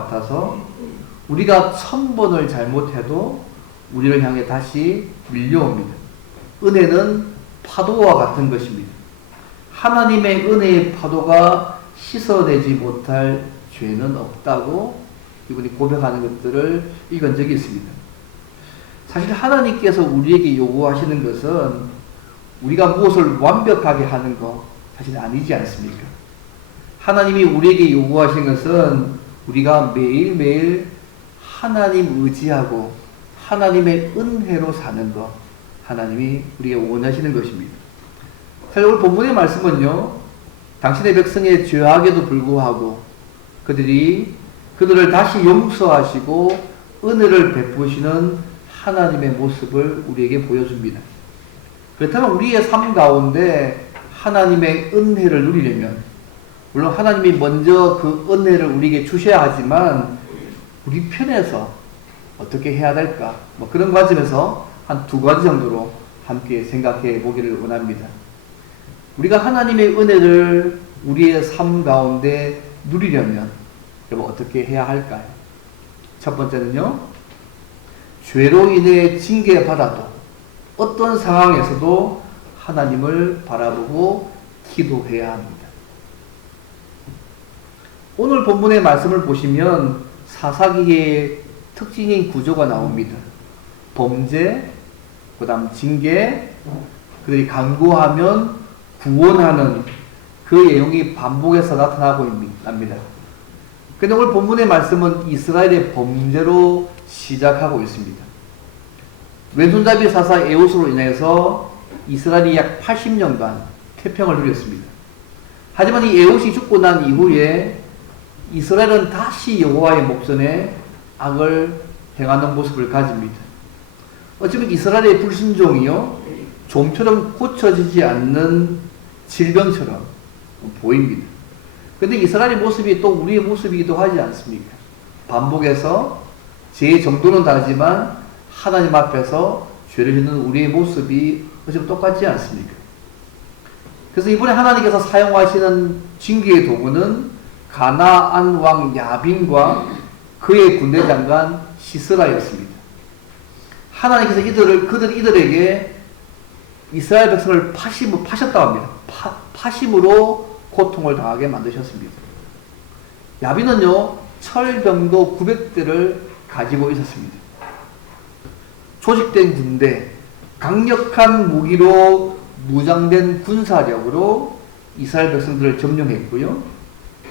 같아서 우리가 1000번을 잘못해도 우리를 향해 다시 밀려옵니다. 은혜는 파도와 같은 것입니다. 하나님의 은혜의 파도가 씻어내지 못할 죄는 없다고 이분이 고백하는 것들을 읽은 적이 있습니다. 사실 하나님께서 우리에게 요구하시는 것은 우리가 무엇을 완벽하게 하는 것 사실 아니지 않습니까? 하나님이 우리에게 요구하시는 것은 우리가 매일매일 하나님 의지하고 하나님의 은혜로 사는 것, 하나님이 우리에게 원하시는 것입니다. 사실 오늘 본문의 말씀은요, 당신의 백성의 죄악에도 불구하고 그들을 다시 용서하시고 은혜를 베푸시는 하나님의 모습을 우리에게 보여줍니다. 그렇다면 우리의 삶 가운데 하나님의 은혜를 누리려면, 물론 하나님이 먼저 그 은혜를 우리에게 주셔야 하지만 우리 편에서 어떻게 해야 될까? 그런 과정에서 한 2가지 정도로 함께 생각해 보기를 원합니다. 우리가 하나님의 은혜를 우리의 삶 가운데 누리려면 여러분 어떻게 해야 할까요? 첫 번째는요, 죄로 인해 징계받아도 어떤 상황에서도 하나님을 바라보고 기도해야 합니다. 오늘 본문의 말씀을 보시면 사사기의 특징인 구조가 나옵니다. 범죄, 그 다음 징계, 그들이 간구하면 구원하는 그 내용이 반복해서 나타나고 납니다. 그런데 오늘 본문의 말씀은 이스라엘의 범죄로 시작하고 있습니다. 왼손잡이 사사 에웃으로 인해서 이스라엘이 약 80년간 태평을 누렸습니다. 하지만 이 에웃이 죽고 난 이후에 이스라엘은 다시 여호와의 목전에 악을 행하는 모습을 가집니다. 어쩌면 이스라엘의 불순종이요, 좀처럼 고쳐지지 않는 질병처럼 보입니다. 그런데 이스라엘의 모습이 또 우리의 모습이기도 하지 않습니까? 반복해서 제 정도는 다르지만 하나님 앞에서 죄를 짓는 우리의 모습이 어쩌면 똑같지 않습니까? 그래서 이번에 하나님께서 사용하시는 징계의 도구는 가나안 왕 야빈과 그의 군대 장관 시스라였습니다. 하나님께서 이들에게 이스라엘 백성을 파셨다고 합니다. 파심으로 고통을 당하게 만드셨습니다. 야빈은요, 철병도 900대를 가지고 있었습니다. 조직된 군대, 강력한 무기로 무장된 군사력으로 이스라엘 백성들을 점령했고요.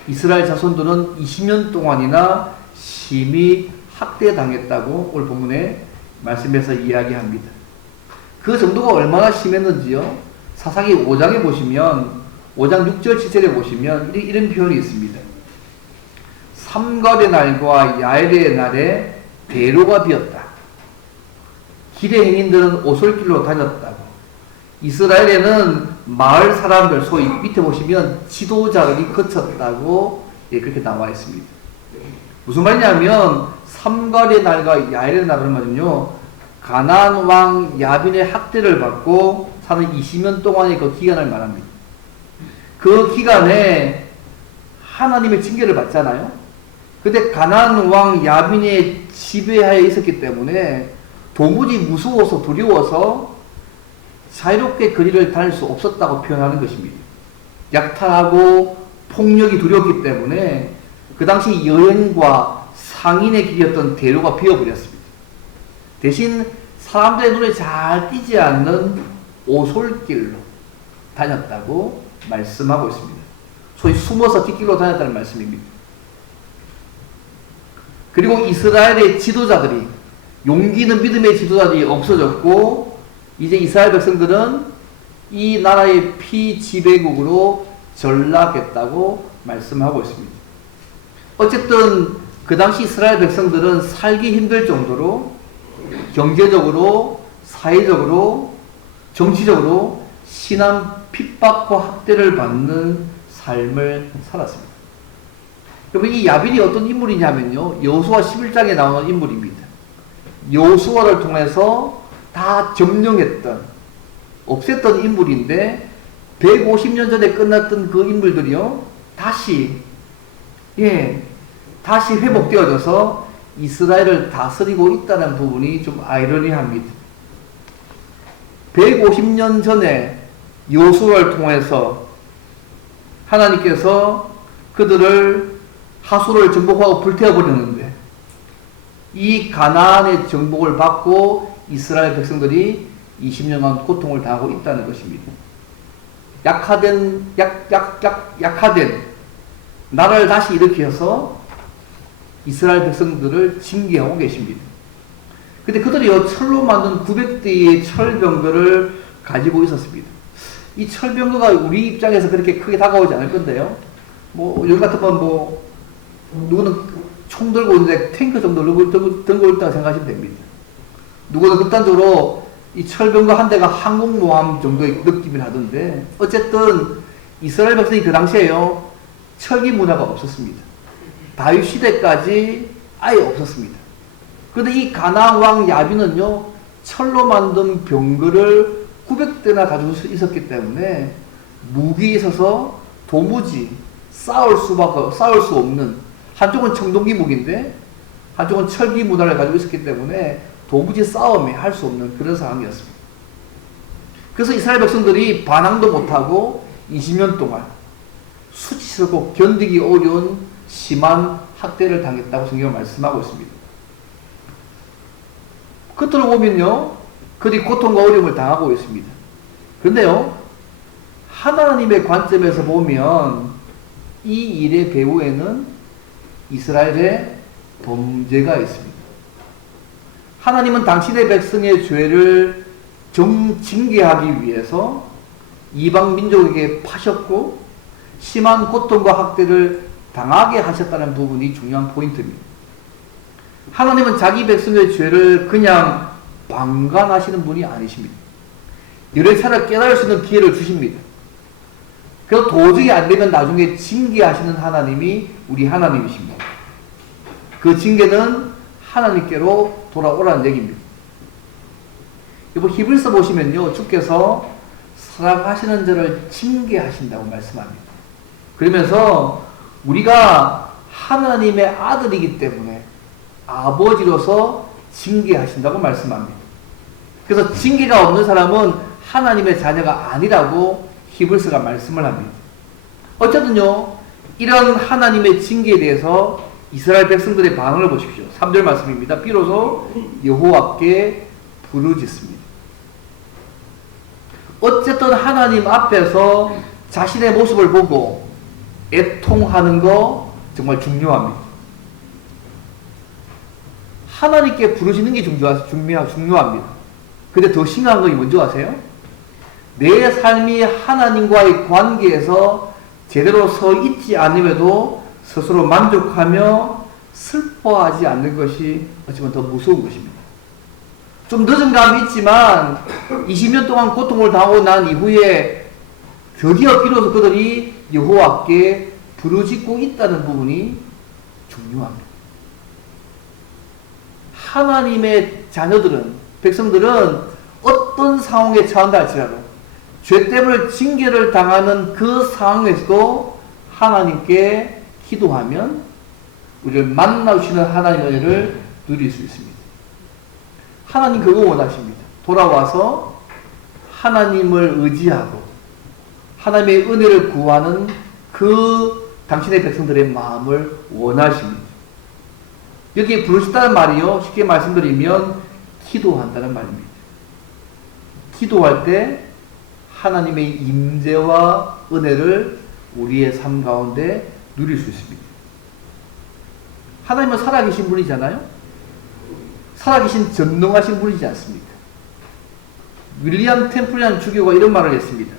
이스라엘 자손들은 20년 동안이나 심히 학대당했다고 오늘 본문의 말씀에서 이야기합니다. 그 정도가 얼마나 심했는지요, 사사기 5장에 보시면 5장 6절 7절에 보시면 이런 표현이 있습니다. 삼갈의 날과 야엘의 날에 대로가 비었다. 길의 행인들은 오솔길로 다녔다고. 이스라엘에는 마을 사람들, 소위 밑에 보시면 지도자들이 거쳤다고 그렇게 나와 있습니다. 무슨 말이냐면 삼갈의 날과 야엘의 날은 말은요, 가나안 왕 야빈의 학대를 받고 사는 20년 동안의 그 기간을 말합니다. 그 기간에 하나님의 징계를 받잖아요. 근데 가나안 왕 야빈의 지배하에 있었기 때문에 도무지 무서워서 두려워서 자유롭게 거리를 다닐 수 없었다고 표현하는 것입니다. 약탈하고 폭력이 두려웠기 때문에 그 당시 여행과 상인의 길이었던 대로가 비어버렸습니다. 대신 사람들의 눈에 잘 띄지 않는 오솔길로 다녔다고 말씀하고 있습니다. 소위 숨어서 뒷길로 다녔다는 말씀입니다. 그리고 이스라엘의 지도자들이, 용기 있는 믿음의 지도자들이 없어졌고 이제 이스라엘 백성들은 이 나라의 피지배국으로 전락했다고 말씀하고 있습니다. 어쨌든 그 당시 이스라엘 백성들은 살기 힘들 정도로 경제적으로, 사회적으로, 정치적으로 심한 핍박과 학대를 받는 삶을 살았습니다. 여러분, 이 야빈이 어떤 인물이냐면요, 여호수아 11장에 나오는 인물입니다. 여호수아를 통해서 다 점령했던, 없앴던 인물인데 150년 전에 끝났던 그 인물들이요, 다시 다시 회복되어져서 이스라엘을 다스리고 있다는 부분이 좀 아이러니합니다. 150년 전에 여호수아를 통해서 하나님께서 그들을 하수를 정복하고 불태워버렸는데 이 가나안의 정복을 받고 이스라엘 백성들이 20년간 고통을 당하고 있다는 것입니다. 약화된 나라를 다시 일으켜서 이스라엘 백성들을 징계하고 계십니다. 근데 그들이 철로 만든 900대의 철병거를 가지고 있었습니다. 이 철병거가 우리 입장에서 그렇게 크게 다가오지 않을 건데요. 여기 같은 건 누구는 총 들고 있는데 탱크 정도 들고 있다고 생각하시면 됩니다. 누구는 극단적으로 이 철병거 한 대가 항공모함 정도의 느낌을 하던데, 어쨌든 이스라엘 백성이 그 당시에요, 철기 문화가 없었습니다. 다윗 시대까지 아예 없었습니다. 그런데 이 가나안 왕 야빈은요, 철로 만든 병거를 900대나 가지고 있었기 때문에 무기에 있어서 도무지 싸울 수 없는, 한쪽은 청동기 무기인데 한쪽은 철기 문화를 가지고 있었기 때문에 도무지 싸움에 할 수 없는 그런 상황이었습니다. 그래서 이스라엘 백성들이 반항도 못하고 20년 동안 수치스럽고 견디기 어려운 심한 학대를 당했다고 성경은 말씀하고 있습니다. 끝으로 보면요, 그들이 고통과 어려움을 당하고 있습니다. 그런데요, 하나님의 관점에서 보면 이 일의 배후에는 이스라엘의 범죄가 있습니다. 하나님은 당신의 백성의 죄를 징계하기 위해서 이방 민족에게 파셨고 심한 고통과 학대를 당하게 하셨다는 부분이 중요한 포인트입니다. 하나님은 자기 백성의 죄를 그냥 방관하시는 분이 아니십니다. 여러 차례 깨달을 수 있는 기회를 주십니다. 그래서 도저히 안 되면 나중에 징계하시는 하나님이 우리 하나님이십니다. 그 징계는 하나님께로 돌아오라는 얘기입니다. 여러분, 히브리서 보시면요, 주께서 사랑하시는 자를 징계하신다고 말씀합니다. 그러면서 우리가 하나님의 아들이기 때문에 아버지로서 징계하신다고 말씀합니다. 그래서 징계가 없는 사람은 하나님의 자녀가 아니라고 히브리서가 말씀을 합니다. 어쨌든요, 이런 하나님의 징계에 대해서 이스라엘 백성들의 반응을 보십시오. 3절 말씀입니다. 비로소 여호와께 부르짖습니다. 어쨌든 하나님 앞에서 자신의 모습을 보고 애통하는 거 정말 중요합니다. 하나님께 부르짖는 게 중요합니다. 근데 더 심각한 것이 뭔지 아세요? 내 삶이 하나님과의 관계에서 제대로 서 있지 않음에도 스스로 만족하며 슬퍼하지 않는 것이 어찌보면 더 무서운 것입니다. 좀 늦은 감이 있지만 20년 동안 고통을 당하고 난 이후에 드디어 비로소 그들이 여호와께 부르짖고 있다는 부분이 중요합니다. 하나님의 자녀들은, 백성들은 어떤 상황에 처한다 할지라도 죄 때문에 징계를 당하는 그 상황에서도 하나님께 기도하면 우리를 만나주시는 하나님의 은혜를 누릴 수 있습니다. 하나님 그거 원하십니다. 돌아와서 하나님을 의지하고 하나님의 은혜를 구하는 그 당신의 백성들의 마음을 원하십니다. 여기에 부르짖다는 말이요, 쉽게 말씀드리면 기도한다는 말입니다. 기도할 때 하나님의 임재와 은혜를 우리의 삶 가운데 누릴 수 있습니다. 하나님은 살아계신 분이잖아요. 살아계신 전능하신 분이지 않습니까? 윌리엄 템플이라는 주교가 이런 말을 했습니다.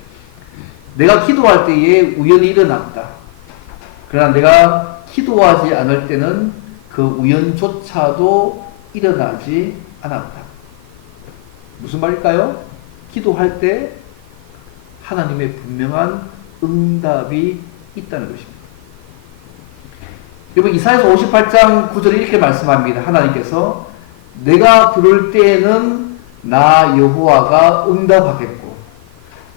내가 기도할 때에 우연이 일어났다. 그러나 내가 기도하지 않을 때는 그 우연조차도 일어나지 않았다. 무슨 말일까요? 기도할 때 하나님의 분명한 응답이 있다는 것입니다. 여러분, 이사야서 58장 9절에 이렇게 말씀합니다. 하나님께서 내가 부를 때에는 나 여호와가 응답하겠고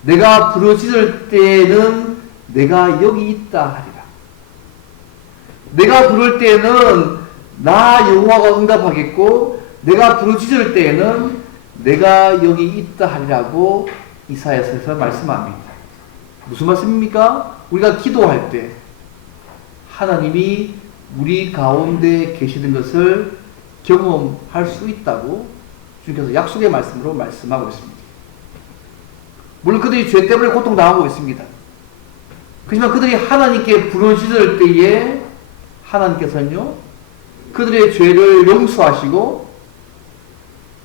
내가 부르짖을 때에는 내가 여기 있다 하리라. 내가 부를 때에는 나 여호와가 응답하겠고 내가 부르짖을 때에는 내가 여기 있다 하리라고 이사야서에서 말씀합니다. 무슨 말씀입니까? 우리가 기도할 때 하나님이 우리 가운데 계시는 것을 경험할 수 있다고 주님께서 약속의 말씀으로 말씀하고 있습니다. 물론 그들이 죄 때문에 고통당하고 있습니다. 그렇지만 그들이 하나님께 부르짖을 때에 하나님께서는요, 그들의 죄를 용서하시고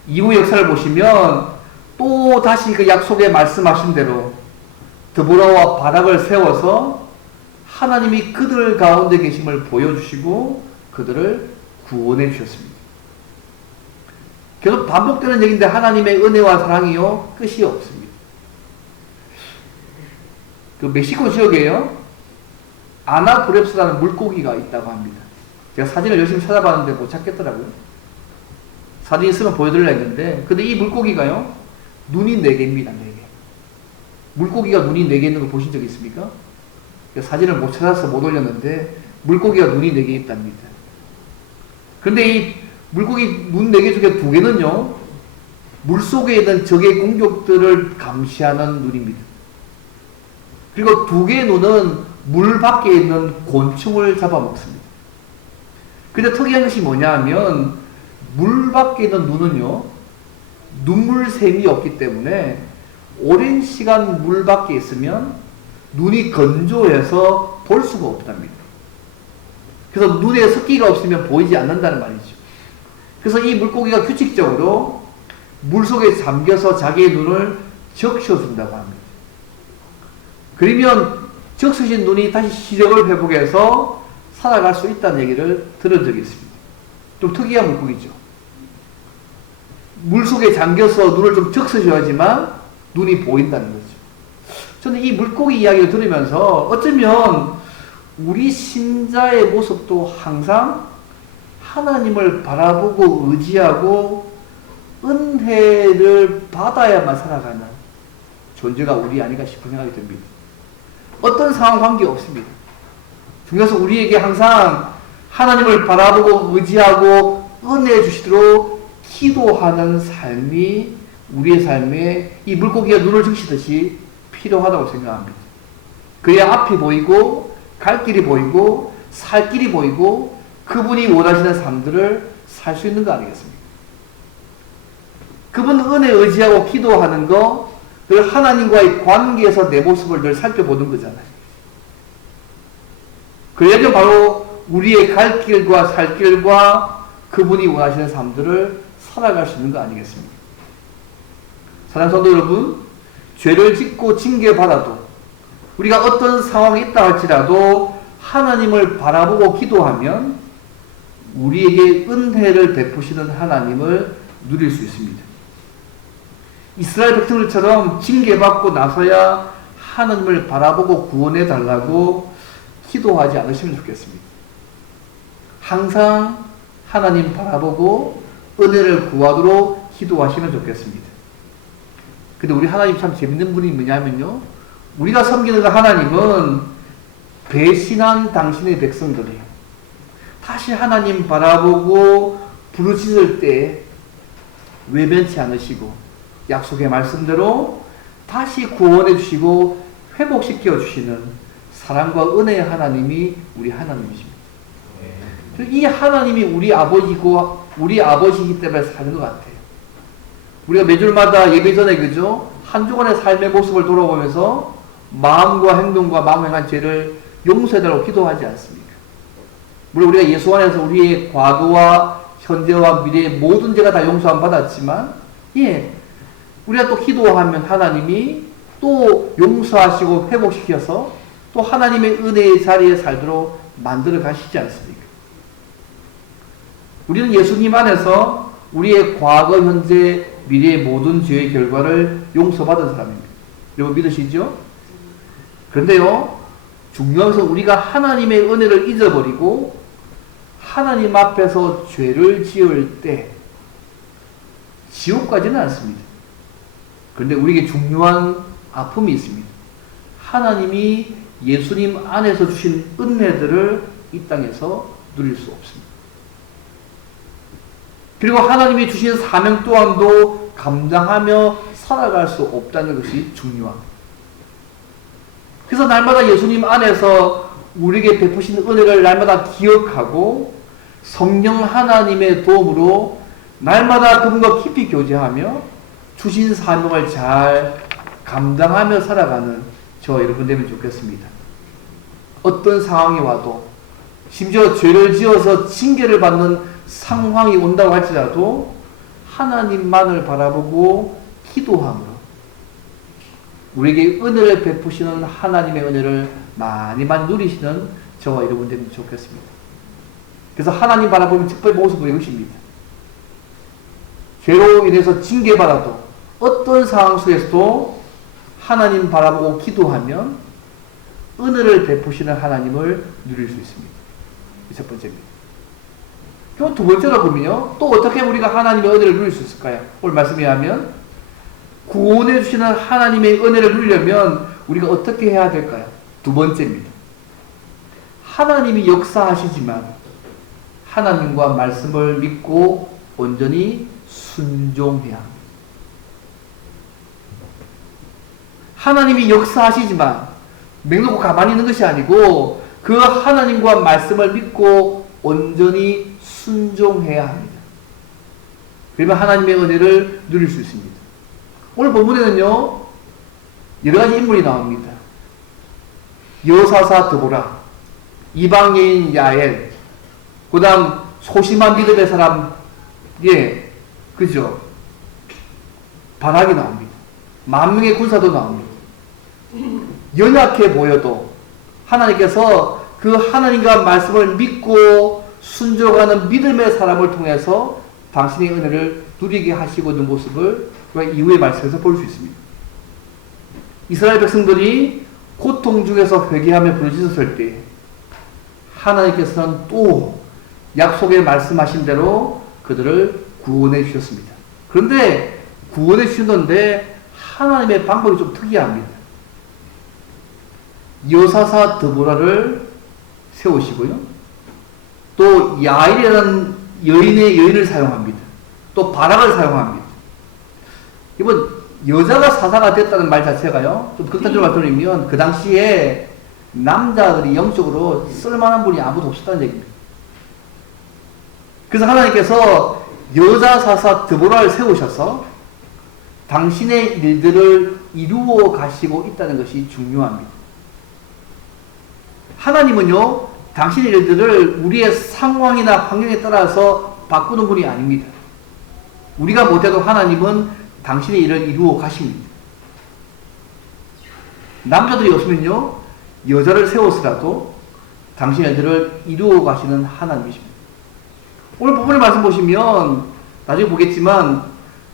이후 역사를 보시면 또 다시 그 약속에 말씀하신 대로 드보라와 바락을 세워서 하나님이 그들 가운데 계심을 보여주시고 그들을 구원해 주셨습니다. 계속 반복되는 얘기인데 하나님의 은혜와 사랑이요 끝이 없습니다. 그 멕시코 지역에요 아나브렙스라는 물고기가 있다고 합니다. 제가 사진을 열심히 찾아봤는데 못 찾겠더라고요. 사진 있으면 보여드리려 했는데, 근데 이 물고기가요 눈이 4개입니다. 4개. 물고기가 눈이 4개 있는 걸 보신 적 있습니까? 사진을 못 찾아서 못 올렸는데 물고기가 눈이 4개 있답니다. 근데 이 물고기 눈 4개 중에 2개는요 물속에 있는 적의 공격들을 감시하는 눈입니다. 그리고 2개의 눈은 물 밖에 있는 곤충을 잡아먹습니다. 근데 특이한 것이 뭐냐 하면 물 밖에 있는 눈은요 눈물샘이 없기 때문에 오랜 시간 물 밖에 있으면 눈이 건조해서 볼 수가 없답니다. 그래서 눈에 습기가 없으면 보이지 않는다는 말이죠. 그래서 이 물고기가 규칙적으로 물속에 잠겨서 자기의 눈을 적셔준다고 합니다. 그러면 적셔진 눈이 다시 시력을 회복해서 살아갈 수 있다는 얘기를 들은 적이 있습니다. 좀 특이한 물고기죠. 물속에 잠겨서 눈을 좀 적셔줘야지만 눈이 보인다는 거죠. 저는 이 물고기 이야기를 들으면서 어쩌면 우리 신자의 모습도 항상 하나님을 바라보고 의지하고 은혜를 받아야만 살아가는 존재가 우리 아닌가 싶은 생각이 듭니다. 어떤 상황 관계 없습니다. 그래서 우리에게 항상 하나님을 바라보고 의지하고 은혜 주시도록 기도하는 삶이 우리의 삶에 이 물고기가 눈을 적시듯이 필요하다고 생각합니다. 그래야 앞이 보이고 갈 길이 보이고 살 길이 보이고 그분이 원하시는 삶들을 살 수 있는 거 아니겠습니까? 그분 은혜 의지하고 기도하는 거 늘 하나님과의 관계에서 내 모습을 늘 살펴보는 거잖아요. 그래야 바로 우리의 갈 길과 살 길과 그분이 원하시는 삶들을 살아갈 수 있는 거 아니겠습니까? 사랑하는 성도 여러분, 죄를 짓고 징계받아도 우리가 어떤 상황에 있다 할지라도 하나님을 바라보고 기도하면 우리에게 은혜를 베푸시는 하나님을 누릴 수 있습니다. 이스라엘 백성들처럼 징계받고 나서야 하나님을 바라보고 구원해 달라고 기도하지 않으시면 좋겠습니다. 항상 하나님 바라보고 은혜를 구하도록 기도하시면 좋겠습니다. 근데 우리 하나님 참 재밌는 분이 뭐냐면요, 우리가 섬기는 그 하나님은 배신한 당신의 백성들이에요. 다시 하나님 바라보고 부르짖을 때 외면치 않으시고 약속의 말씀대로 다시 구원해 주시고 회복시켜 주시는 사랑과 은혜의 하나님이 우리 하나님이십니다. 이 하나님이 우리 아버지고 우리 아버지이기 때문에 사는 것 같아요. 우리가 매주마다 예배 전에 그죠? 한 주간의 삶의 모습을 돌아보면서 마음과 행동과 마음에 한 죄를 용서해달라고 기도하지 않습니까? 물론 우리가 예수 안에서 우리의 과거와 현재와 미래의 모든 죄가 다 용서함 받았지만, 우리가 또 기도하면 하나님이 또 용서하시고 회복시켜서 또 하나님의 은혜의 자리에 살도록 만들어 가시지 않습니까? 우리는 예수님 안에서 우리의 과거, 현재, 미래의 모든 죄의 결과를 용서받은 사람입니다. 여러분 믿으시죠? 그런데요, 중요한 것은 우리가 하나님의 은혜를 잊어버리고 하나님 앞에서 죄를 지을 때 지옥 가지는 않습니다. 그런데 우리에게 중요한 아픔이 있습니다. 하나님이 예수님 안에서 주신 은혜들을 이 땅에서 누릴 수 없습니다. 그리고 하나님이 주신 사명 또한도 감당하며 살아갈 수 없다는 것이 중요합니다. 그래서 날마다 예수님 안에서 우리에게 베푸신 은혜를 날마다 기억하고 성령 하나님의 도움으로 날마다 그분과 깊이 교제하며 주신 사명을 잘 감당하며 살아가는 저와 여러분 되면 좋겠습니다. 어떤 상황이 와도 심지어 죄를 지어서 징계를 받는 상황이 온다고 할지라도 하나님만을 바라보고 기도함으로 우리에게 은혜를 베푸시는 하나님의 은혜를 많이 누리시는 저와 여러분 되면 좋겠습니다. 그래서 하나님 바라보는 특별 모습을 이것입니다. 죄로 인해서 징계받아도 어떤 상황 속에서도 하나님 바라보고 기도하면 은혜를 베푸시는 하나님을 누릴 수 있습니다. 이 첫 번째입니다. 그럼 두 번째로 보면요. 또 어떻게 우리가 하나님의 은혜를 누릴 수 있을까요? 오늘 말씀에 하면 구원해 주시는 하나님의 은혜를 누리려면 우리가 어떻게 해야 될까요? 두 번째입니다. 하나님이 역사하시지만 하나님과 말씀을 믿고 온전히 순종해야 합니다. 하나님이 역사하시지만 맹놓고 가만히 있는 것이 아니고 그 하나님과 말씀을 믿고 온전히 순종해야 합니다. 그러면 하나님의 은혜를 누릴 수 있습니다. 오늘 본문에는요, 여러 가지 인물이 나옵니다. 여사사 드보라, 이방 여인 야엘, 그 다음 소심한 믿음의 사람, 예, 그죠? 바락이 나옵니다. 만명의 군사도 나옵니다. 연약해 보여도 하나님께서 그 하나님과 말씀을 믿고 순종하는 믿음의 사람을 통해서 당신의 은혜를 누리게 하시고 있는 모습을 이후의 말씀에서 볼 수 있습니다. 이스라엘 백성들이 고통 중에서 회개하며 부르짖었을 때 하나님께서는 또 약속에 말씀하신 대로 그들을 구원해 주셨습니다. 그런데 구원해 주셨는데 하나님의 방법이 좀 특이합니다. 여사사 드보라를 세우시고요. 또 야일이라는 여인을 사용합니다. 또 바락을 사용합니다. 이번 여자가 사사가 됐다는 말 자체가요, 좀 극단적으로 말씀드리면 그 당시에 남자들이 영적으로 쓸만한 분이 아무도 없었다는 얘기입니다. 그래서 하나님께서 여자 사사 드보라를 세우셔서 당신의 일들을 이루어 가시고 있다는 것이 중요합니다. 하나님은요, 당신의 일들을 우리의 상황이나 환경에 따라서 바꾸는 분이 아닙니다. 우리가 못해도 하나님은 당신의 일을 이루어 가십니다. 남자들이 없으면요, 여자를 세웠으라도 당신의 일들을 이루어 가시는 하나님이십니다. 오늘 본문의 말씀 보시면 나중에 보겠지만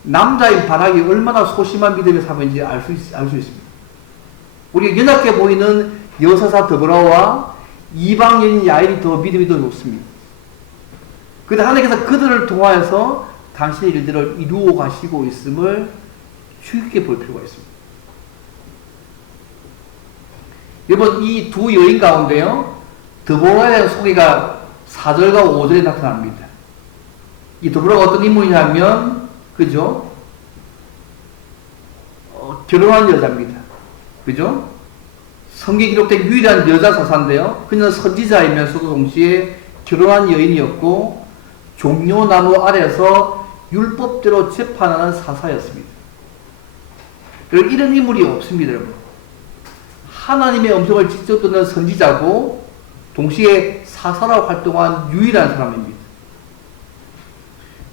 남자인 바락이 얼마나 소심한 믿음의 사람인지 알 수 있습니다. 우리가 연약해 보이는 여사사 드보라와 이방 여인 야일이 더 믿음이 더 높습니다. 그런데 하나님께서 그들을 통하여서 당신의 일들을 이루어 가시고 있음을 쉽게 볼 필요가 있습니다. 여러분, 이 두 여인 가운데요, 드보라에 대한 소개가 4절과 5절에 나타납니다. 이 드보라가 어떤 인물이냐면, 그죠? 결혼한 여자입니다. 그죠? 성경에 기록된 유일한 여자 사사인데요. 그녀는 선지자이면서도 동시에 결혼한 여인이었고 종려나무 아래서 율법대로 재판하는 사사였습니다. 이런 인물이 없습니다, 여러분. 하나님의 음성을 직접 듣는 선지자고 동시에 사사로 활동한 유일한 사람입니다.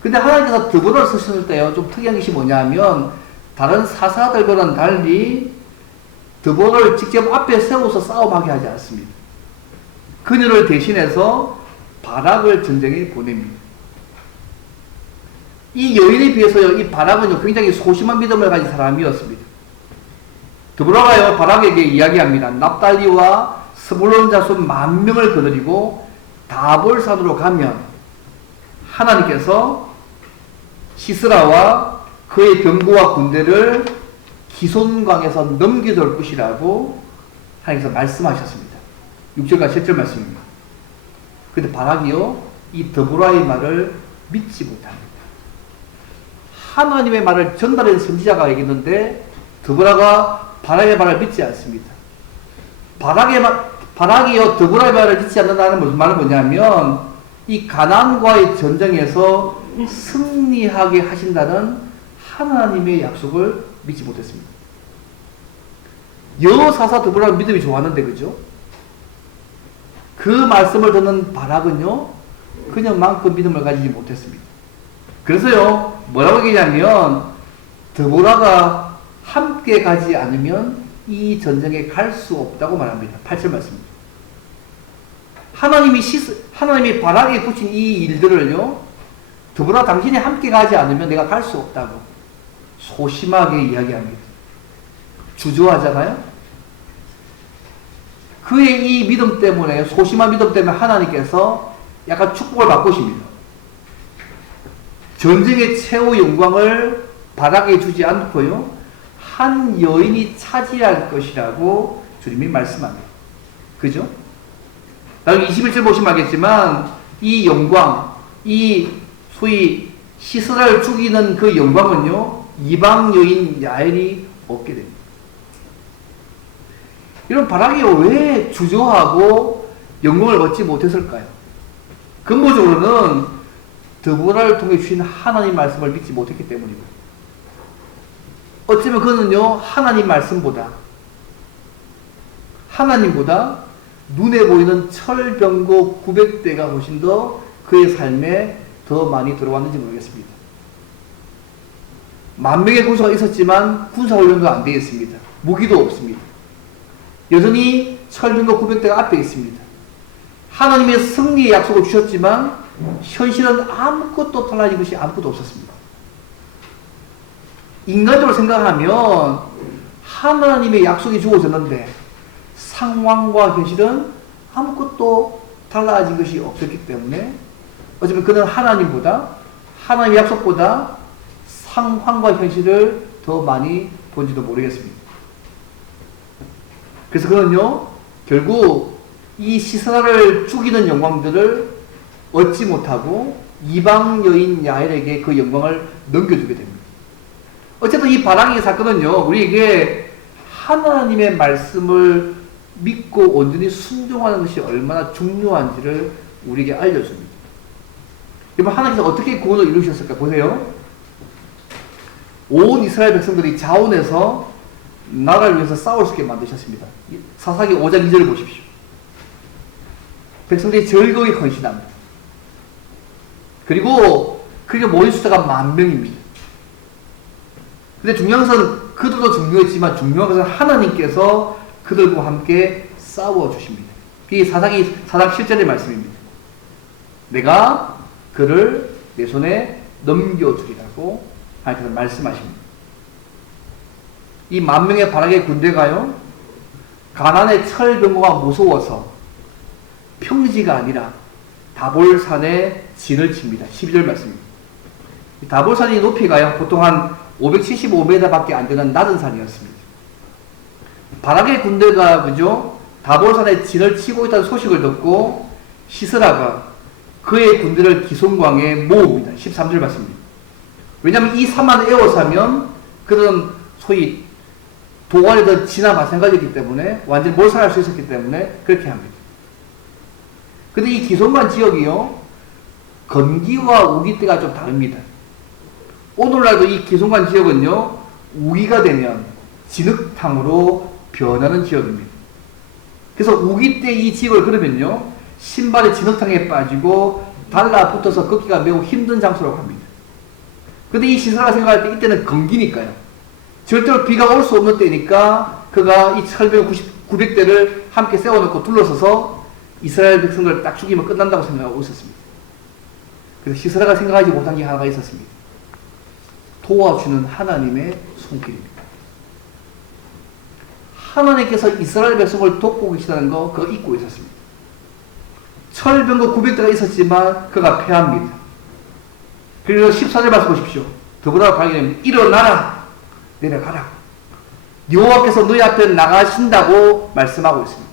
근데 하나님께서 드보라를 쓰셨을 때요, 좀 특이한 것이 뭐냐면 다른 사사들과는 달리 드보라를 직접 앞에 세워서 싸움하게 하지 않습니다. 그녀를 대신해서 바락을 전쟁에 보냅니다. 이 여인에 비해서요, 이 바락은요, 굉장히 소심한 믿음을 가진 사람이었습니다. 드보라가요, 바락에게 이야기합니다. 납달리와 스불론 자손 10,000명을 거느리고 다볼산으로 가면 하나님께서 시스라와 그의 병거와 군대를 기손강에서 넘겨줄 것이라고 하나님께서 말씀하셨습니다. 6절과 7절 말씀입니다. 근데 바락이요, 이 드보라의 말을 믿지 못합니다. 하나님의 말을 전달한 선지자가 얘기했는데 드보라가 바락의 말을 믿지 않습니다. 바락이요 드보라의 말을 믿지 않는다는 무슨 말은 뭐냐면, 이 가나안과의 전쟁에서 승리하게 하신다는 하나님의 약속을 믿지 못했습니다. 여사사 드보라는 믿음이 좋았는데, 그죠? 그 말씀을 듣는 바락은요, 그냥만큼 믿음을 가지지 못했습니다. 그래서요, 뭐라고 얘기냐면, 드보라가 함께 가지 않으면 이 전쟁에 갈 수 없다고 말합니다. 8절 말씀입니다. 하나님이 바락에 붙인 이 일들을요, 드보라 당신이 함께 가지 않으면 내가 갈 수 없다고 소심하게 이야기합니다. 주저하잖아요? 그의 이 믿음 때문에, 소심한 믿음 때문에 하나님께서 약간 축복을 바꾸십니다. 전쟁의 최후 영광을 바락에 주지 않고요, 한 여인이 차지할 것이라고 주님이 말씀합니다. 그죠? 나중에 21절 보시면 알겠지만, 이 영광, 이 소위 시스라를 죽이는 그 영광은요, 이방 여인 야엘이 얻게 됩니다. 이런 바락이 왜 주저하고 영광을 얻지 못했을까요? 근본적으로는 드보라를 통해 주신 하나님 말씀을 믿지 못했기 때문입니다. 어쩌면 그는요, 하나님보다 눈에 보이는 철병거 900대가 훨씬 더 그의 삶에 더 많이 들어왔는지 모르겠습니다. 10,000명의 군사가 있었지만 군사훈련도 안 되어 있습니다. 무기도 없습니다. 여전히 철병거 900대가 앞에 있습니다. 하나님의 승리의 약속을 주셨지만 현실은 아무것도 달라진 것이 아무것도 없었습니다. 인간적으로 생각하면 하나님의 약속이 주어졌는데 상황과 현실은 아무것도 달라진 것이 없었기 때문에 어쩌면 그는 하나님의 약속보다 상황과 현실을 더 많이 본지도 모르겠습니다. 그래서 그는요, 결국 이 시스라를 죽이는 영광들을 얻지 못하고 이방 여인 야엘에게 그 영광을 넘겨주게 됩니다. 어쨌든 이 바락의 사건은요, 우리에게 하나님의 말씀을 믿고 온전히 순종하는 것이 얼마나 중요한지를 우리에게 알려줍니다. 여러분, 하나님께서 어떻게 구원을 이루셨을까? 보세요. 온 이스라엘 백성들이 자원해서 나라를 위해서 싸울 수 있게 만드셨습니다. 사사기 5장 2절을 보십시오. 백성들이 즐거이 헌신합니다. 그리고 그게 모인 숫자가 10,000명입니다. 근데 중요한 것은 그들도 중요했지만 중요한 것은 하나님께서 그들과 함께 싸워주십니다. 이게 사장 7절의 말씀입니다. 내가 그를 내 손에 넘겨주리라고 하나님께서 말씀하십니다. 이 10,000명의 바락의 군대가요, 가나안의 철병거가 무서워서 평지가 아니라 다볼산에 진을 칩니다. 12절 말씀입니다. 다볼산이 높이가요, 보통 한 575m 밖에 안 되는 낮은 산이었습니다. 바락의 군대가, 그죠? 다볼산에 진을 치고 있다는 소식을 듣고 시스라가 그의 군대를 기송광에 모읍니다. 13절 말씀입니다. 왜냐하면 이 산만 에워싸면 그런 소위 도관이든 진화 마찬가지이기 때문에 완전히 몰살할 수 있었기 때문에 그렇게 합니다. 근데 이 기송관 지역이요, 건기와 우기 때가 좀 다릅니다. 오늘날도 이 기송관 지역은요, 우기가 되면 진흙탕으로 변하는 지역입니다. 그래서 우기 때 이 지역을 걸으면요, 신발이 진흙탕에 빠지고 달라붙어서 걷기가 매우 힘든 장소라고 합니다. 근데 이 시스라가 생각할 때 이때는 건기니까요, 절대로 비가 올 수 없는 때니까 그가 이 철병 900대를 함께 세워놓고 둘러서서 이스라엘 백성들을 딱 죽이면 끝난다고 생각하고 있었습니다. 그래서 시스라가 생각하지 못한 게 하나가 있었습니다. 도와주는 하나님의 손길입니다. 하나님께서 이스라엘 백성을 돕고 계시다는 거 그거 잊고 있었습니다. 철병거 900대가 있었지만 그가 패합니다. 그리고 14절 말씀 보십시오. 더불어 발견합니다. 일어나라, 내려가라. 여호와께서 너희 앞에 나가신다고 말씀하고 있습니다.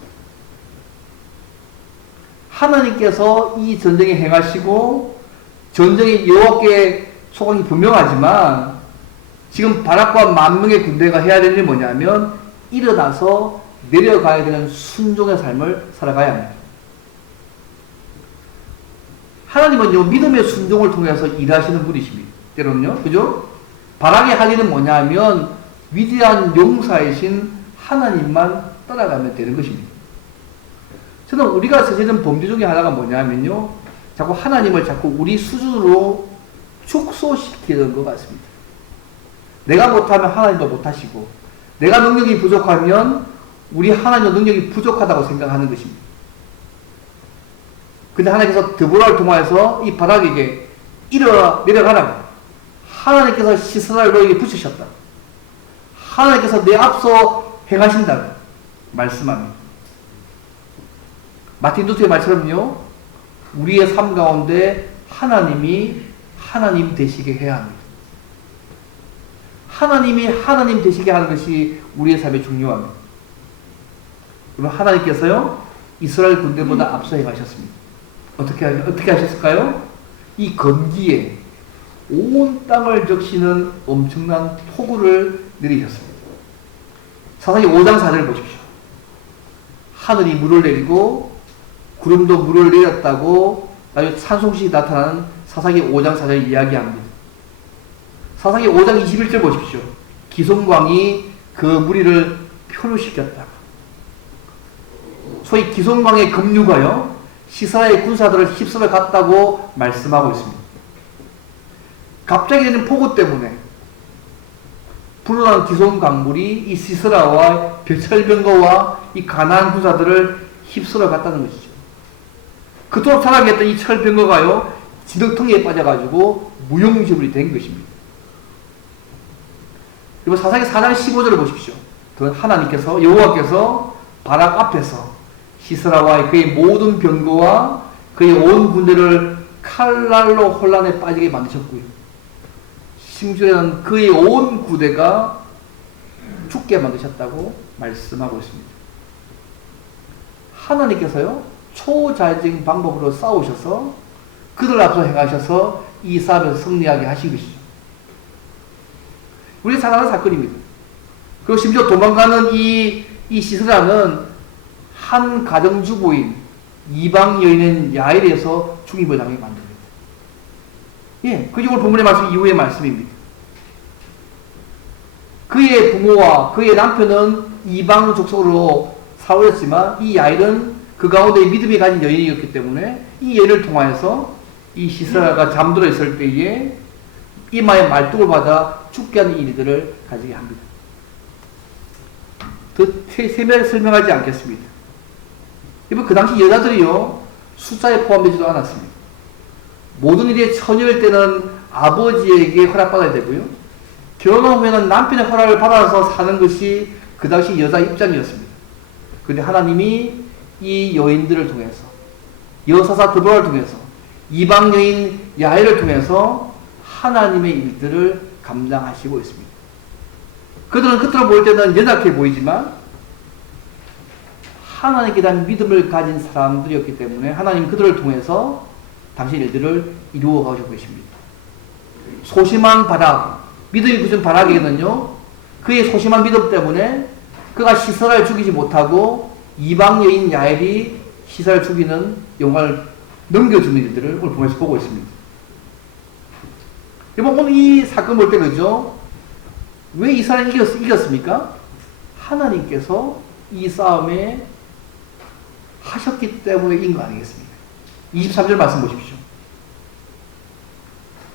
하나님께서 이 전쟁에 행하시고 전쟁이 여호와께 소관이 분명하지만 지금 바락과 만명의 군대가 해야 되는 게 뭐냐면 일어나서 내려가야 되는 순종의 삶을 살아가야 합니다. 하나님은요, 믿음의 순종을 통해서 일하시는 분이십니다. 때로는요, 그죠? 바락의 할 일은 뭐냐면 위대한 용사이신 하나님만 따라가면 되는 것입니다. 저는 우리가 저지른 범죄 중에 하나가 뭐냐면요, 자꾸 하나님을 자꾸 우리 수준으로 축소시키는 것 같습니다. 내가 못하면 하나님도 못하시고, 내가 능력이 부족하면 우리 하나님도 능력이 부족하다고 생각하는 것입니다. 근데 하나님께서 드보라를 통하여서 이 바락에게 내려가라고 하나님께서 시스라를 너에게 붙이셨다. 하나님께서 내 앞서 행하신다고 말씀합니다. 마틴 루터의 말처럼요, 우리의 삶 가운데 하나님이 하나님 되시게 해야 합니다. 하나님이 하나님 되시게 하는 것이 우리의 삶에 중요합니다. 그럼 하나님께서요, 이스라엘 군대보다 앞서 행하셨습니다. 어떻게 하셨을까요? 이 건기에 온 땅을 적시는 엄청난 폭우를 내리셨습니다. 사사기 5장 4절을 보십시오. 하늘이 물을 내리고 구름도 물을 내렸다고 아주 찬송시 나타나는 사사기 5장 4절 이야기합니다. 사사기 5장 21절 보십시오. 기송광이 그 무리를 표류시켰다. 소위 기송광의 급류가요, 시스라의 군사들을 휩쓸어 갔다고 말씀하고 있습니다. 갑자기 되는 폭우 때문에 불어난 기손 강물이 이 시스라와 철병거와 이 가나안 군사들을 휩쓸어 갔다는 것이죠. 그토록 사랑했던 이 철병거가요, 진흙통에 빠져가지고 무용지물이 된 것입니다. 그리고 사사기 4장 15절을 보십시오. 하나님께서, 여호와께서 바락 앞에서 시스라와 그의 모든 병거와 그의 온 군대를 칼날로 혼란에 빠지게 만드셨고요. 심지어는 그의 온 구대가 죽게 만드셨다고 말씀하고 있습니다. 하나님께서요, 초자연적인 방법으로 싸우셔서 그들 앞서 행하셔서 이 싸움에서 승리하게 하신 것이죠. 우리 잘 아는 사건입니다. 그리고 심지어 도망가는 이 시스라는 한 가정주부인 이방 여인인 야엘에서 중임을 당하게 만듭니다. 예, 그게 오늘 본문의 말씀 이후의 말씀입니다. 그의 부모와 그의 남편은 이방 족속으로 살아왔지만 이 야엘은 그 가운데 믿음이 가진 여인이었기 때문에 이 여인을 통하여서 이 시스라가 잠들어 있을 때에 이마에 말뚝을 받아 죽게 하는 일들을 가지게 합니다. 더 세밀하게 설명하지 않겠습니다. 그 당시 여자들이요, 숫자에 포함되지도 않았습니다. 모든 일에 처녀일 때는 아버지에게 허락받아야 되고요, 결혼 후에는 남편의 허락을 받아서 사는 것이 그 당시 여자 입장이었습니다. 그런데 하나님이 이 여인들을 통해서, 여사사 드보라를 통해서, 이방 여인 야엘을 통해서 하나님의 일들을 감당하시고 있습니다. 그들은 겉으로 보일 때는 연약해 보이지만 하나님께 대한 믿음을 가진 사람들이었기 때문에 하나님 그들을 통해서 당신 일들을 이루어 가고 계십니다. 소심한 바락, 믿음이 굳은 바락에게는요, 그의 소심한 믿음 때문에 그가 시스라를 죽이지 못하고 이방 여인 야엘이 시스라를 죽이는 영광을 넘겨주는 일들을 오늘 보면서 보고 있습니다. 여러분, 오늘 이 사건 볼 때 그죠? 왜 이스라엘이 이겼습니까? 하나님께서 이 싸움에 하셨기 때문에 이긴 거 아니겠습니까? 23절 말씀 보십시오.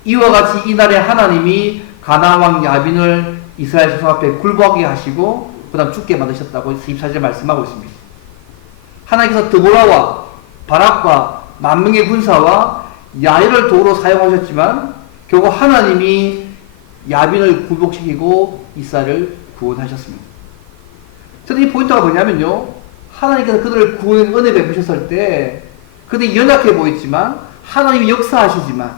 이와 같이 이날에 하나님이 가나안 왕 야빈을 이스라엘 백성 앞에 굴복하게 하시고 그 다음 죽게 만드셨다고 24절 말씀하고 있습니다. 하나님께서 드보라와 바락과 만명의 군사와 야엘을 도구로 사용하셨지만 결국 하나님이 야빈을 굴복시키고 이스라엘을 구원하셨습니다. 저는 이 포인트가 뭐냐면요, 하나님께서 그들을 구원 은혜 베푸셨을 때 그들이 연약해 보였지만 하나님이 역사하시지만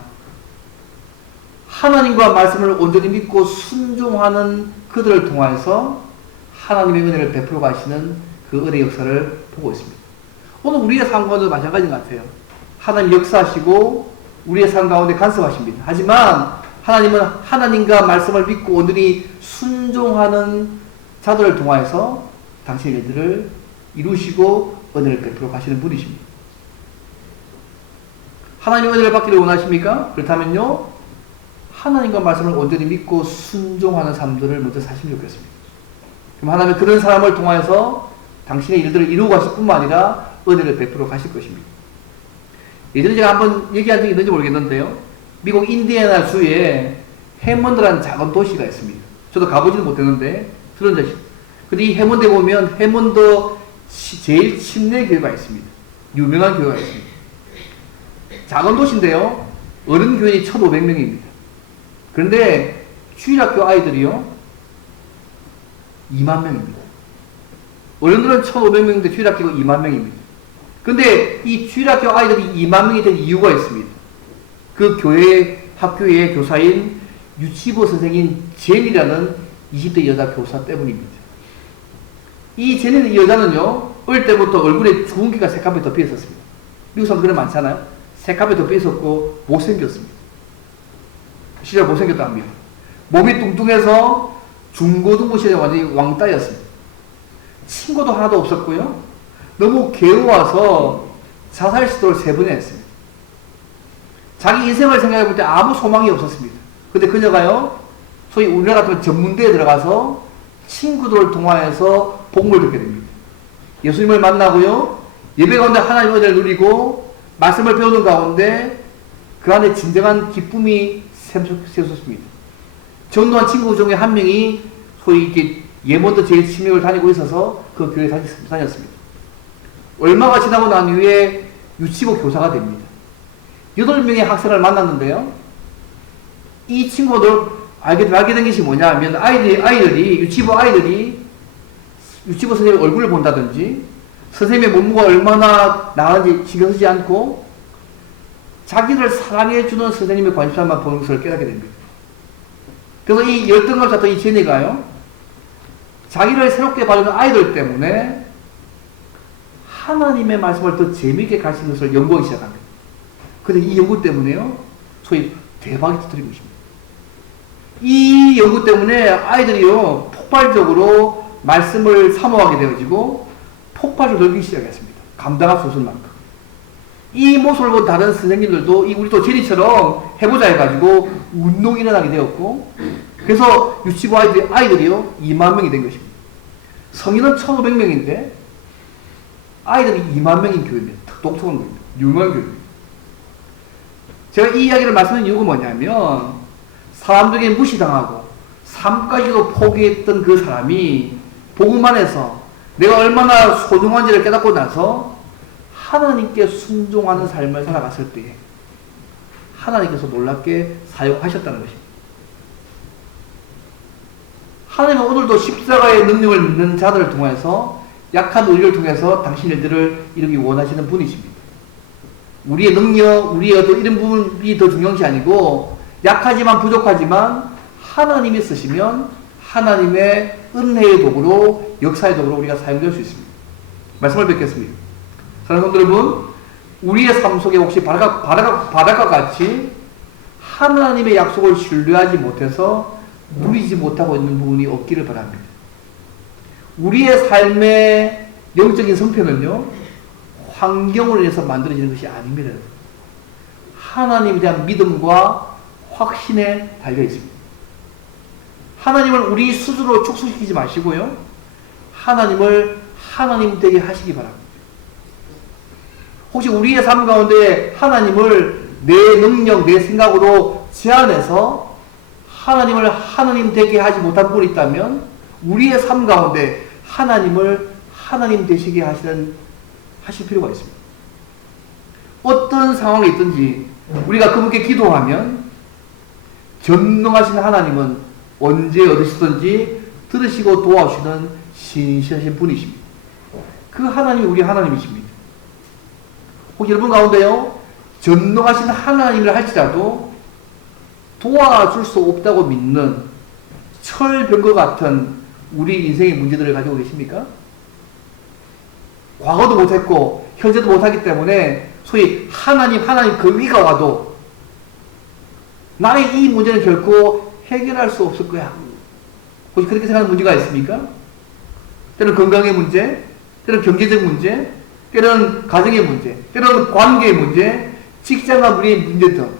하나님과 말씀을 온전히 믿고 순종하는 그들을 통해서 하나님의 은혜를 베풀어 가시는 그 은혜 역사를 보고 있습니다. 오늘 우리의 삶 가운데도 마찬가지인 것 같아요. 하나님 역사하시고 우리의 삶 가운데 간섭하십니다. 하지만 하나님은 하나님과 말씀을 믿고 온전히 순종하는 자들을 통하여서 당신의 일들을 이루시고 은혜를 베풀어 가시는 분이십니다. 하나님의 은혜를 받기를 원하십니까? 그렇다면요, 하나님과 말씀을 온전히 믿고 순종하는 삶들을 먼저 사시면 좋겠습니다. 그럼 하나님은 그런 사람을 통하여서 당신의 일들을 이루고 가실 뿐만 아니라 은혜를 베풀어 가실 것입니다. 예전에 제가 한번 얘기한 적이 있는지 모르겠는데요, 미국 인디애나 주에 해먼드라는 작은 도시가 있습니다. 저도 가보지는 못했는데 들은 적이 있습니다. 근데 이 해먼드에 보면 해먼드 제일 침례 교회가 있습니다. 유명한 교회가 있습니다. 작은 도시인데요, 어른 교인이 1,500명입니다. 그런데 주일학교 아이들이요 2만 명입니다. 어른들은 1,500명인데 주일학교가 2만 명입니다. 근데 이 주일학교 아이들이 2만 명이 된 이유가 있습니다. 그 교회 학교의 교사인 유치부 선생인 제니라는 20대 여자 교사 때문입니다. 이 제니 여자는요, 어릴 때부터 얼굴에 주근깨가 새카맣게 덮여 있었습니다. 미국 사람 그런 많잖아요. 새카맣게 덮여 있었고 못생겼습니다. 시절 못생겼다 합니다. 몸이 뚱뚱해서 중고등부 시절에 완전히 왕따였습니다. 친구도 하나도 없었고요, 너무 괴로워서 자살 시도를 3번 했습니다. 자기 인생을 생각해 볼 때 아무 소망이 없었습니다. 근데 그녀가요, 소위 우리나라 같은 전문대에 들어가서 친구들을 통하여서 복음을 듣게 됩니다. 예수님을 만나고요, 예배 가운데 하나님의 은혜를 누리고 말씀을 배우는 가운데 그 안에 진정한 기쁨이 샘솟습니다. 전도한 친구 중에 한 명이 소위 이렇게 예먼드 제일 치명을 다니고 있어서 그 교회에 다녔습니다. 얼마가 지나고 난 후에 유치부 교사가 됩니다. 8명의 학생을 만났는데요, 이 친구들 알게 된 것이 뭐냐 하면 유치부 아이들이 유치부 선생님의 얼굴을 본다든지 선생님의 몸무게가 얼마나 나은지 신경 쓰지 않고 자기를 사랑해주는 선생님의 관심사만 보는 것을 깨닫게 됩니다. 그래서 이 열등감을 찾던 이 제니가요, 자기를 새롭게 봐주는 아이들 때문에 하나님의 말씀을 더 재미있게 가르치는 것을 연구하기 시작합니다. 그런데 이 연구 때문에요, 소위 대박이 터뜨린 것입니다. 이 연구 때문에 아이들이요, 폭발적으로 말씀을 사모하게 되어지고 폭발적으로 늘기 시작했습니다. 감당할 수 없을 만큼. 이 모습을 본 다른 선생님들도 우리 또 제니처럼 해보자 해가지고 운동이 일어나게 되었고, 그래서 유치부 아이들이요 2만 명이 된 것입니다. 성인은 1,500명인데 아이들이 2만 명인 교회입니다. 독특한 거입니다. 유명한 교회입니다. 제가 이 이야기를 말씀드린 이유가 뭐냐면, 사람들에게 무시당하고 삶까지도 포기했던 그 사람이 복음 안에서 내가 얼마나 소중한지를 깨닫고 나서 하나님께 순종하는 삶을 살아갔을 때에 하나님께서 놀랍게 사용하셨다는 것입니다. 하나님은 오늘도 십자가의 능력을 믿는 자들을 통해서, 약한 우리를 통해서 당신 일들을 이루기 원하시는 분이십니다. 우리의 능력, 우리의 어떤 이런 부분이 더 중요한 것이 아니고, 약하지만 부족하지만 하나님이 쓰시면 하나님의 은혜의 도구로, 역사의 도구로 우리가 사용될 수 있습니다. 말씀을 뵙겠습니다. 사랑하는 성도 여러분, 우리의 삶 속에 혹시 바닷가 같이 하나님의 약속을 신뢰하지 못해서 누리지 못하고 있는 부분이 없기를 바랍니다. 우리의 삶의 영적인 성패는요, 환경으로 인해서 만들어지는 것이 아닙니다. 하나님에 대한 믿음과 확신에 달려 있습니다. 하나님을 우리 스스로 축소시키지 마시고요, 하나님을 하나님 되게 하시기 바랍니다. 혹시 우리의 삶 가운데 하나님을 내 능력, 내 생각으로 제한해서 하나님을 하나님 되게 하지 못한 분이 있다면, 우리의 삶 가운데 하나님을 하나님 되시게 하실 필요가 있습니다. 어떤 상황이 있든지 우리가 그분께 기도하면 전능하신 하나님은 언제 어디서든지 들으시고 도와주시는 신실하신 분이십니다. 그 하나님이 우리 하나님이십니다. 혹시 여러분 가운데요, 전능하신 하나님을 할지라도 도와줄 수 없다고 믿는 철벽과 같은 우리 인생의 문제들을 가지고 계십니까? 과거도 못했고 견제도 못하기 때문에 소위 하나님 그 위가 와도 나의 이 문제는 결코 해결할 수 없을 거야. 혹시 그렇게 생각하는 문제가 있습니까? 때로는 건강의 문제, 때로는 경제적 문제, 때로는 가정의 문제, 때로는 관계의 문제, 직장과 문의 문제 등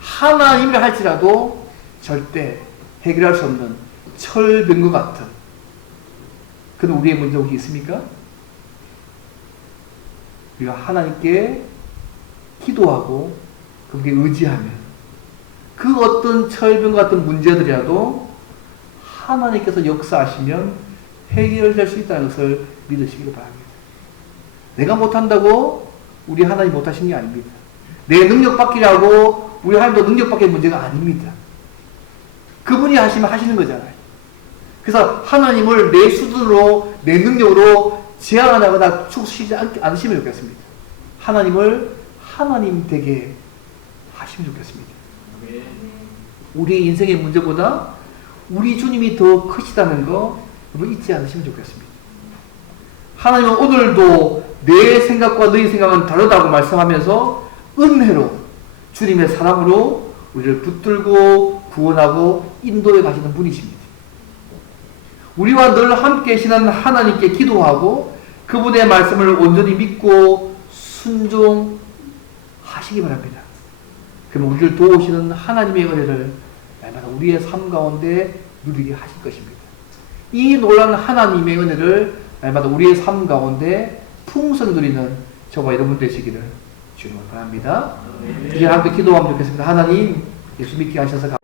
하나님이라 할지라도 절대 해결할 수 없는 철병과 같은 그런 우리의 문제 혹시 있습니까? 우리가 하나님께 기도하고 그분께 의지하면 그 어떤 철병 같은 문제들이라도 하나님께서 역사하시면 해결될 수 있다는 것을 믿으시기를 바랍니다. 내가 못한다고 우리 하나님 못하신 게 아닙니다. 내 능력 받기라고 우리 하나님도 능력 받기의 문제가 아닙니다. 그분이 하시면 하시는 거잖아요. 그래서 하나님을 내 수준으로 내 능력으로 제한하거나 축시지 않으시면 좋겠습니다. 하나님을 하나님 되게 하시면 좋겠습니다. 우리 인생의 문제보다 우리 주님이 더 크시다는 거 여러분 잊지 않으시면 좋겠습니다. 하나님은 오늘도 내 생각과 너희 생각은 다르다고 말씀하면서 은혜로 주님의 사랑으로 우리를 붙들고 구원하고 인도해 가시는 분이십니다. 우리와 늘 함께 계시는 하나님께 기도하고 그분의 말씀을 온전히 믿고 순종하시기 바랍니다. 그럼 우리를 도우시는 하나님의 은혜를 날마다 우리의 삶 가운데 누리게 하실 것입니다. 이 놀라운 하나님의 은혜를 날마다 우리의 삶 가운데 풍성히 누리는 저와 여러분 되시기를 주님을 바랍니다. 이제 함께 기도하면 좋겠습니다. 하나님, 예수 믿게 하셔서